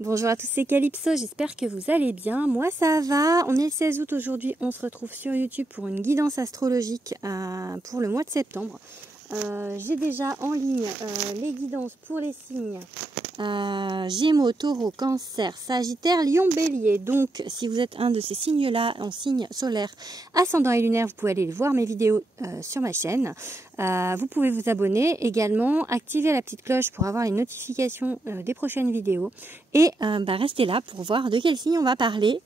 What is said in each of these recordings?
Bonjour à tous, c'est Calypso, j'espère que vous allez bien. Moi ça va, on est le 16 août aujourd'hui, on se retrouve sur YouTube pour une guidance astrologique pour le mois de septembre. J'ai déjà en ligne les guidances pour les signes Gémeaux, Taureau, Cancer, Sagittaire, Lion, Bélier. Donc si vous êtes un de ces signes-là en signe solaire, ascendant et lunaire, vous pouvez aller voir mes vidéos sur ma chaîne. Vous pouvez vous abonner également, activer la petite cloche pour avoir les notifications des prochaines vidéos et restez là pour voir de quel signe on va parler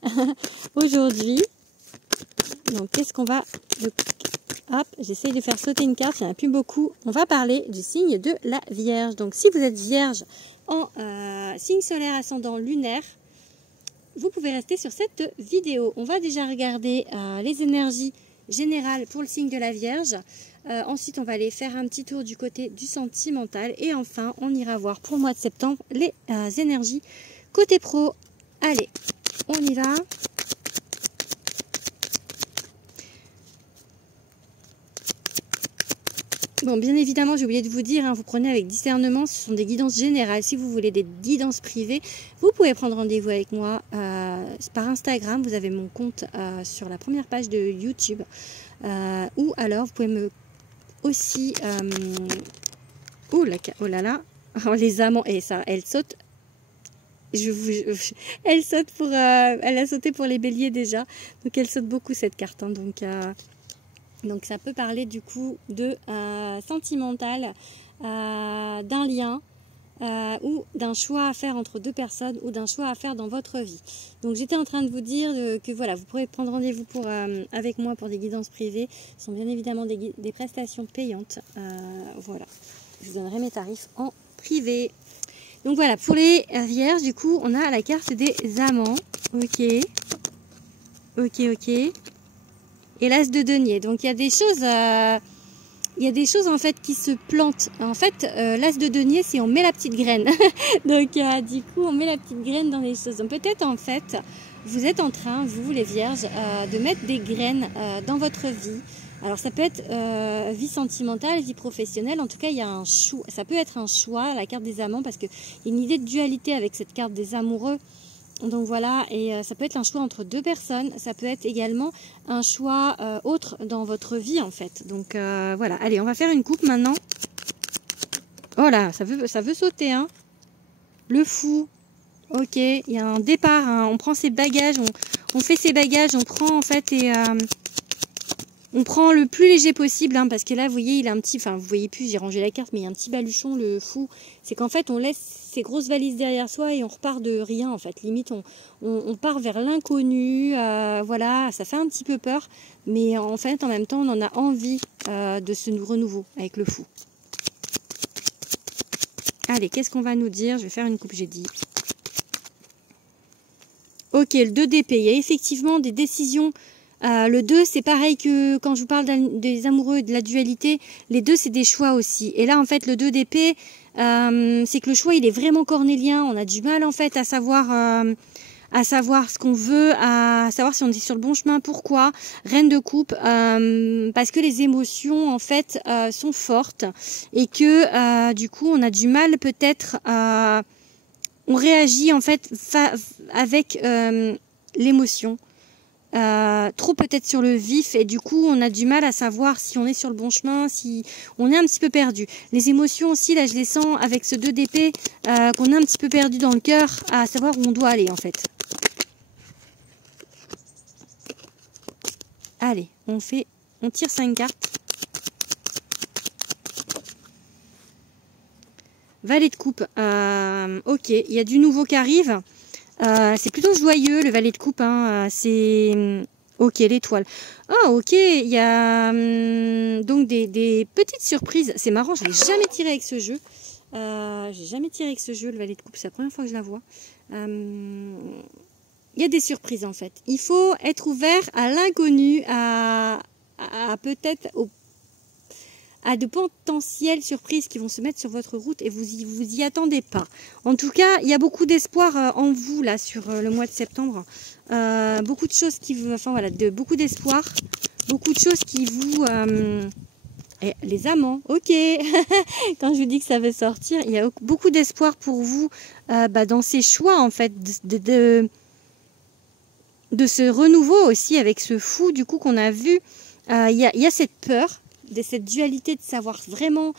aujourd'hui. Donc qu'est-ce qu'on va... Hop, j'essaye de faire sauter une carte, il n'y en a plus beaucoup. On va parler du signe de la Vierge. Donc si vous êtes Vierge en signe solaire ascendant lunaire, vous pouvez rester sur cette vidéo. On va déjà regarder les énergies générales pour le signe de la Vierge. Ensuite, on va aller faire un petit tour du côté du sentimental. Et enfin, on ira voir pour le mois de septembre les énergies côté pro. Allez, on y va. Bon, bien évidemment, j'ai oublié de vous dire, vous prenez avec discernement, ce sont des guidances générales. Si vous voulez des guidances privées, vous pouvez prendre rendez-vous avec moi par Instagram. Vous avez mon compte sur la première page de YouTube. Ou alors, vous pouvez me aussi... oh là là, les amants, et ça, elle saute. Elle saute pour... elle a sauté pour les béliers déjà. Donc, elle saute beaucoup cette carte. Donc ça peut parler du coup de sentimental, d'un lien ou d'un choix à faire entre deux personnes ou d'un choix à faire dans votre vie. Donc j'étais en train de vous dire que voilà, vous pourrez prendre rendez-vous avec moi pour des guidances privées. Ce sont bien évidemment des prestations payantes. Voilà, je vous donnerai mes tarifs en privé. Donc voilà, pour les vierges, du coup, on a la carte des amants. Ok. Et l'as de denier. Donc il y a des choses, en fait qui se plantent. En fait, l'as de denier, c'est on met la petite graine. Donc du coup, on met la petite graine dans les choses. Donc peut-être en fait, vous êtes en train, vous les vierges, de mettre des graines dans votre vie. Alors ça peut être vie sentimentale, vie professionnelle. En tout cas, il y a un choix. Ça peut être un choix, la carte des amants, parce qu'il y a une idée de dualité avec cette carte des amoureux. Donc voilà, et ça peut être un choix entre deux personnes, ça peut être également un choix autre dans votre vie en fait. Donc voilà, allez, on va faire une coupe maintenant. Oh là, ça veut sauter, hein. Le fou, ok, il y a un départ, hein. On prend ses bagages, on fait ses bagages, on prend en fait et... on prend le plus léger possible, hein, parce que là, vous voyez, il a un petit... Enfin, vous voyez plus, j'ai rangé la carte, mais il y a un petit baluchon, le fou. C'est qu'en fait, on laisse ces grosses valises derrière soi et on repart de rien, en fait. Limite, on part vers l'inconnu. Voilà, ça fait un petit peu peur. Mais en fait, en même temps, on en a envie de ce renouveau avec le fou. Allez, qu'est-ce qu'on va nous dire? Je vais faire une coupe, j'ai dit. Ok, le 2 d'épée. Il y a effectivement des décisions... le 2, c'est pareil que quand je vous parle des amoureux et de la dualité. Les 2, c'est des choix aussi. Et là, en fait, le 2 d'épée, c'est que le choix, il est vraiment cornélien. On a du mal, en fait, à savoir ce qu'on veut, à savoir si on est sur le bon chemin. Pourquoi? Reine de coupe, parce que les émotions, en fait, sont fortes. Et que, du coup, on a du mal, peut-être, on réagit, en fait, avec l'émotion. Trop peut-être sur le vif et du coup on a du mal à savoir si on est sur le bon chemin, si on est un petit peu perdu. Les émotions aussi, là je les sens avec ce 2 d'épée, qu'on est un petit peu perdu dans le cœur à savoir où on doit aller en fait. Allez, on tire 5 cartes. Valet de coupe, ok, il y a du nouveau qui arrive. C'est plutôt joyeux le valet de coupe, hein. C'est ok, l'étoile. Ah ok, il y a donc des petites surprises. C'est marrant, je l'ai jamais tiré avec ce jeu. J'ai jamais tiré avec ce jeu, le valet de coupe. C'est la première fois que je la vois. Il y a des surprises en fait. Il faut être ouvert à l'inconnu, à peut-être à de potentielles surprises qui vont se mettre sur votre route et vous y attendez pas. En tout cas, il y a beaucoup d'espoir en vous là sur le mois de septembre. Beaucoup de choses beaucoup d'espoir, beaucoup de choses qui vous Et les amants, ok. Quand je vous dis que ça veut sortir, il y a beaucoup d'espoir pour vous dans ces choix en fait, de ce renouveau aussi avec ce fou du coup qu'on a vu. Il y a cette peur, cette dualité de savoir vraiment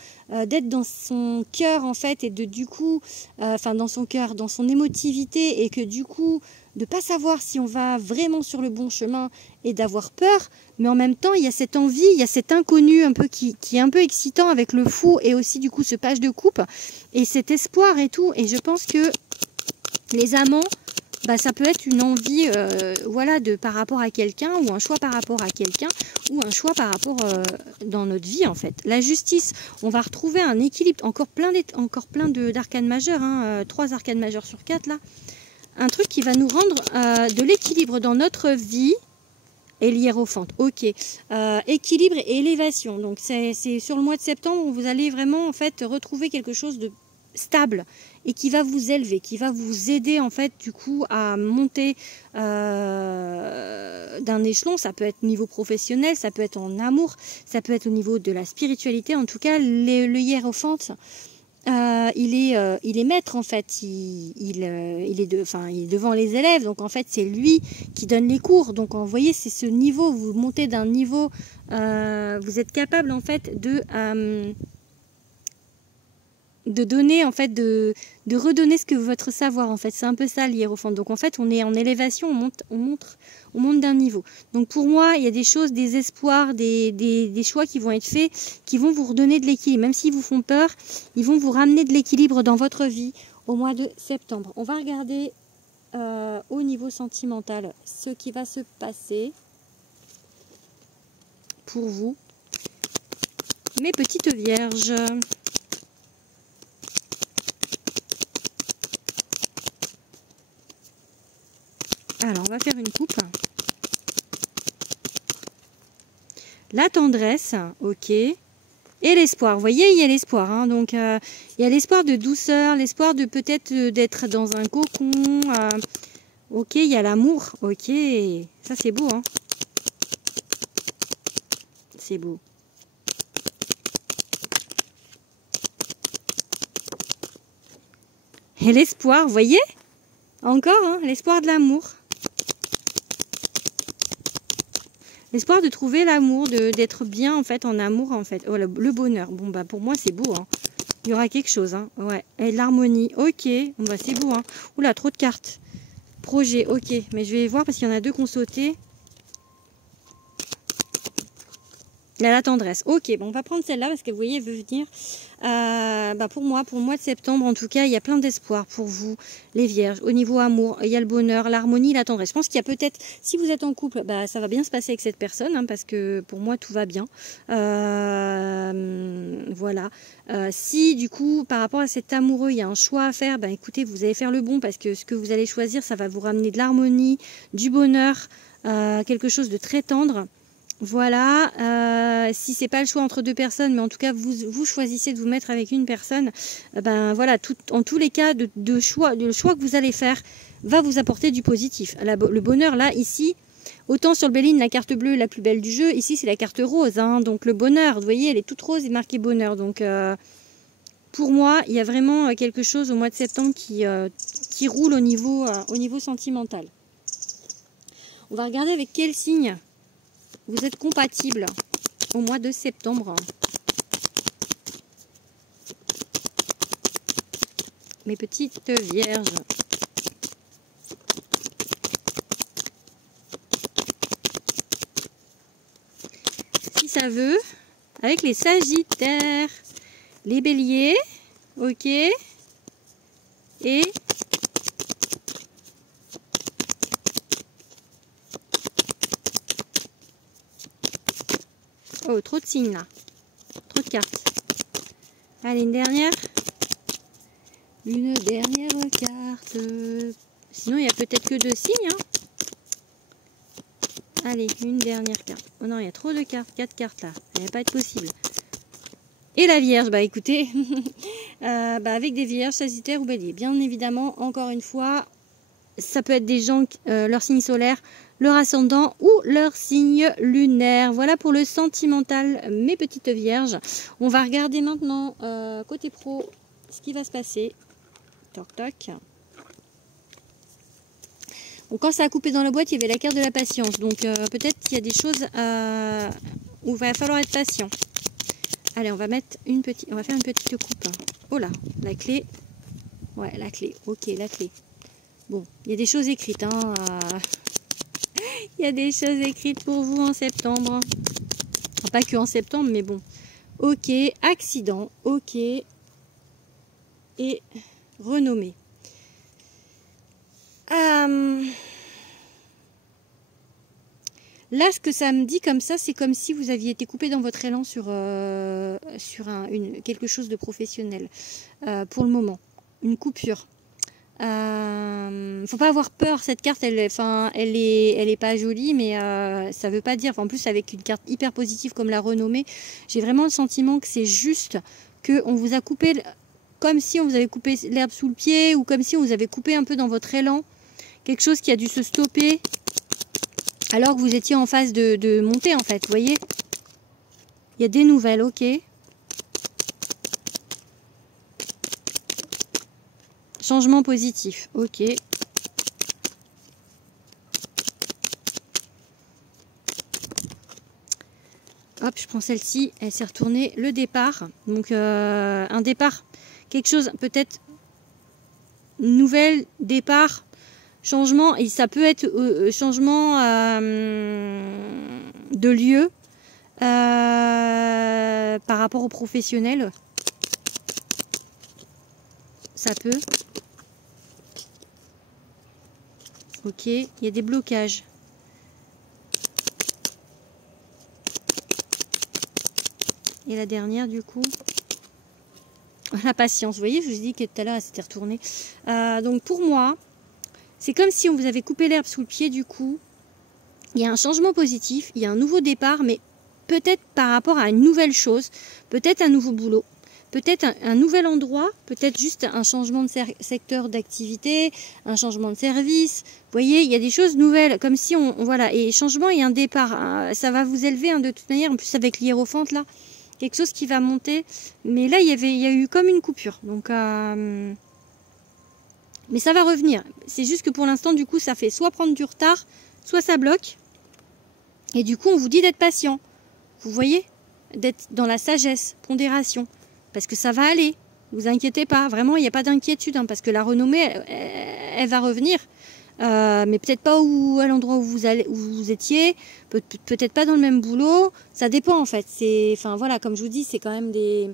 d'être dans son cœur en fait et de du coup, dans son cœur, dans son émotivité et que du coup de pas savoir si on va vraiment sur le bon chemin et d'avoir peur, mais en même temps il y a cette envie, il y a cet inconnu un peu qui est un peu excitant avec le fou et aussi du coup ce page de coupe et cet espoir et tout. Et je pense que les amants, ça peut être une envie par rapport à quelqu'un ou un choix par rapport à quelqu'un ou un choix par rapport dans notre vie en fait. La justice, on va retrouver un équilibre, encore plein d'arcanes majeures, 3 arcanes majeures sur 4 là. Un truc qui va nous rendre de l'équilibre dans notre vie. Et l'hiérophante, ok. Équilibre et élévation. Donc c'est sur le mois de septembre où vous allez vraiment en fait retrouver quelque chose de stable et qui va vous élever, qui va vous aider en fait du coup à monter d'un échelon. Ça peut être au niveau professionnel, ça peut être en amour, ça peut être au niveau de la spiritualité. En tout cas, le hiérophante, il est maître en fait, il est devant les élèves, donc en fait c'est lui qui donne les cours. Donc vous voyez, c'est ce niveau, vous montez d'un niveau, vous êtes capable en fait de donner en fait, de redonner ce que votre savoir en fait, c'est un peu ça l'hiérophante. Donc en fait on est en élévation, on monte d'un niveau. Donc pour moi il y a des choses, des espoirs, des choix qui vont être faits, qui vont vous redonner de l'équilibre, même s'ils vous font peur, ils vont vous ramener de l'équilibre dans votre vie au mois de septembre. On va regarder au niveau sentimental ce qui va se passer pour vous, mes petites vierges. Alors, on va faire une coupe. La tendresse, ok. Et l'espoir. Vous voyez, il y a l'espoir. Hein, donc, il y a l'espoir de douceur, l'espoir de peut-être d'être dans un cocon. Ok, il y a l'amour. Ok, ça c'est beau. Hein. C'est beau. Et l'espoir, vous voyez? Encore, hein, l'espoir de l'amour. L'espoir de trouver l'amour, d'être bien en fait en amour en fait. Oh, le bonheur. Bon bah pour moi c'est beau. Hein. Il y aura quelque chose. Hein. Ouais. Et l'harmonie. Ok. Bon bah c'est beau. Hein. Oula, trop de cartes. Projet. Ok. Mais je vais voir parce qu'il y en a 2 qui ont sauté. Il y a la tendresse. Ok. Bon, on va prendre celle-là parce que vous voyez, elle veut venir. Pour moi, pour le mois de septembre, en tout cas, il y a plein d'espoir pour vous, les vierges. Au niveau amour, il y a le bonheur, l'harmonie, la tendresse. Je pense qu'il y a peut-être, si vous êtes en couple, ça va bien se passer avec cette personne, hein, parce que pour moi, tout va bien. Voilà. Si, du coup, par rapport à cet amoureux, il y a un choix à faire, écoutez, vous allez faire le bon, parce que ce que vous allez choisir, ça va vous ramener de l'harmonie, du bonheur, quelque chose de très tendre. Voilà, si c'est pas le choix entre 2 personnes, mais en tout cas vous choisissez de vous mettre avec une personne, voilà, en tous les cas le choix que vous allez faire va vous apporter du positif. Le bonheur là, ici, autant sur le Béline, la carte bleue la plus belle du jeu, ici c'est la carte rose, hein, donc le bonheur, vous voyez, elle est toute rose et marquée bonheur. Donc pour moi, il y a vraiment quelque chose au mois de septembre qui roule au niveau sentimental. On va regarder avec quel signe vous êtes compatible au mois de septembre. Mes petites vierges. Si ça veut, avec les sagittaires, les béliers, ok, et oh, trop de signes là. Trop de cartes. Allez, une dernière. Une dernière carte. Sinon, il n'y a peut-être que 2 signes. Hein. Allez, une dernière carte. Oh non, il y a trop de cartes. 4 cartes là. Ça ne va pas être possible. Et la Vierge, écoutez. Avec des Vierges, Sagittaires ou Bélier. Bien évidemment, encore une fois, ça peut être des gens, leur signe solaire, leur ascendant ou leur signe lunaire. Voilà pour le sentimental, mes petites vierges. On va regarder maintenant côté pro ce qui va se passer. Toc toc. Donc quand ça a coupé dans la boîte, il y avait la carte de la patience. Donc peut-être qu'il y a des choses où il va falloir être patient. Allez, on va faire une petite coupe. Oh là, la clé. Ouais, la clé. Ok, la clé. Bon, il y a des choses écrites. Hein. Il y a des choses écrites pour vous en septembre. Enfin, pas que en septembre, mais bon. Ok, accident. Ok. Et renommé. Là, ce que ça me dit comme ça, c'est comme si vous aviez été coupé dans votre élan sur quelque chose de professionnel. Pour le moment. Une coupure. Faut pas avoir peur, cette carte elle est pas jolie, mais ça veut pas dire, en plus avec une carte hyper positive comme la renommée, j'ai vraiment le sentiment que c'est juste que on vous a coupé, comme si on vous avait coupé l'herbe sous le pied, ou comme si on vous avait coupé un peu dans votre élan, quelque chose qui a dû se stopper alors que vous étiez en phase de montée, en fait, vous voyez. Il y a des nouvelles, ok. Changement positif, ok. Hop, je prends celle-ci, elle s'est retournée. Le départ, donc un départ, quelque chose peut-être nouvelle, départ, changement, et ça peut être changement de lieu par rapport aux professionnels. Ça peut. Ok, il y a des blocages. Et la dernière, du coup, la patience. Vous voyez, je vous ai dit que tout à l'heure, elle s'était retournée. Donc, pour moi, c'est comme si on vous avait coupé l'herbe sous le pied, du coup. Il y a un changement positif, il y a un nouveau départ, mais peut-être par rapport à une nouvelle chose, peut-être un nouveau boulot, peut-être un nouvel endroit, peut-être juste un changement de secteur d'activité, un changement de service. Vous voyez, il y a des choses nouvelles, comme si voilà, et changement et un départ. Ça va vous élever de toute manière, en plus avec l'hiérophante là, quelque chose qui va monter. Mais là, il y a eu comme une coupure. Donc, mais ça va revenir. C'est juste que pour l'instant, du coup, ça fait soit prendre du retard, soit ça bloque. Et du coup, on vous dit d'être patient. Vous voyez, d'être dans la sagesse, pondération. Parce que ça va aller, vous inquiétez pas, vraiment il n'y a pas d'inquiétude, hein, parce que la renommée, elle va revenir, mais peut-être pas à l'endroit où vous étiez, peut-être pas dans le même boulot, ça dépend en fait, enfin voilà, comme je vous dis, c'est quand même des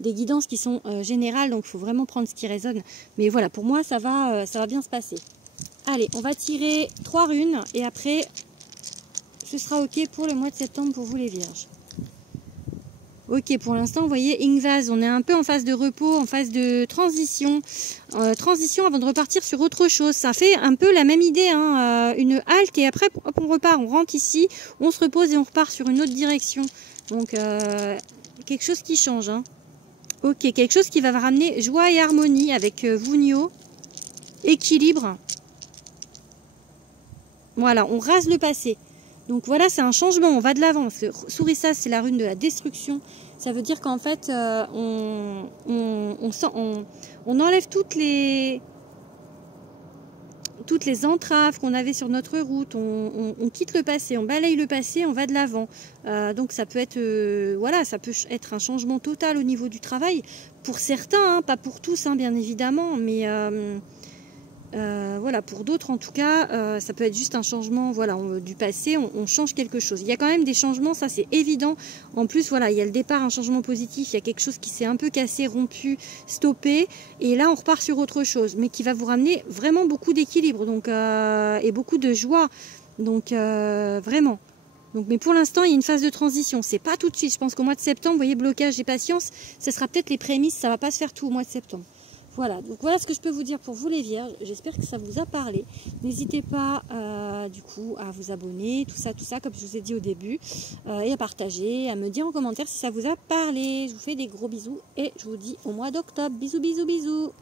guidances qui sont générales, donc il faut vraiment prendre ce qui résonne, mais voilà, pour moi ça va bien se passer. Allez, on va tirer 3 runes, et après, ce sera ok pour le mois de septembre pour vous les vierges. Ok, pour l'instant, vous voyez, Ingvaz, on est un peu en phase de repos, en phase de transition. Transition avant de repartir sur autre chose. Ça fait un peu la même idée, hein, une halte et après, hop, on repart, on rentre ici, on se repose et on repart sur une autre direction. Donc, quelque chose qui change. Hein. Ok, quelque chose qui va ramener joie et harmonie avec Vunio. Équilibre. Voilà, on rase le passé. Donc voilà, c'est un changement, on va de l'avant. Sourissa, c'est la rune de la destruction. Ça veut dire qu'en fait, on enlève toutes les entraves qu'on avait sur notre route. On quitte le passé, on balaye le passé, on va de l'avant. Donc ça peut être, voilà, ça peut être un changement total au niveau du travail. Pour certains, hein, pas pour tous, hein, bien évidemment, mais... voilà, pour d'autres en tout cas, ça peut être juste un changement, voilà, du passé, on change quelque chose. Il y a quand même des changements, ça c'est évident. En plus, voilà, il y a le départ, un changement positif, il y a quelque chose qui s'est un peu cassé, rompu, stoppé, et là on repart sur autre chose, mais qui va vous ramener vraiment beaucoup d'équilibre, donc et beaucoup de joie, donc vraiment. Donc, mais pour l'instant, il y a une phase de transition. C'est pas tout de suite. Je pense qu'au mois de septembre, vous voyez, blocage et patience, ce sera peut-être les prémices. Ça va pas se faire tout au mois de septembre. Voilà, donc voilà ce que je peux vous dire pour vous les vierges. J'espère que ça vous a parlé. N'hésitez pas du coup à vous abonner, tout ça, comme je vous ai dit au début, et à partager, à me dire en commentaire si ça vous a parlé. Je vous fais des gros bisous et je vous dis au mois d'octobre. Bisous, bisous, bisous.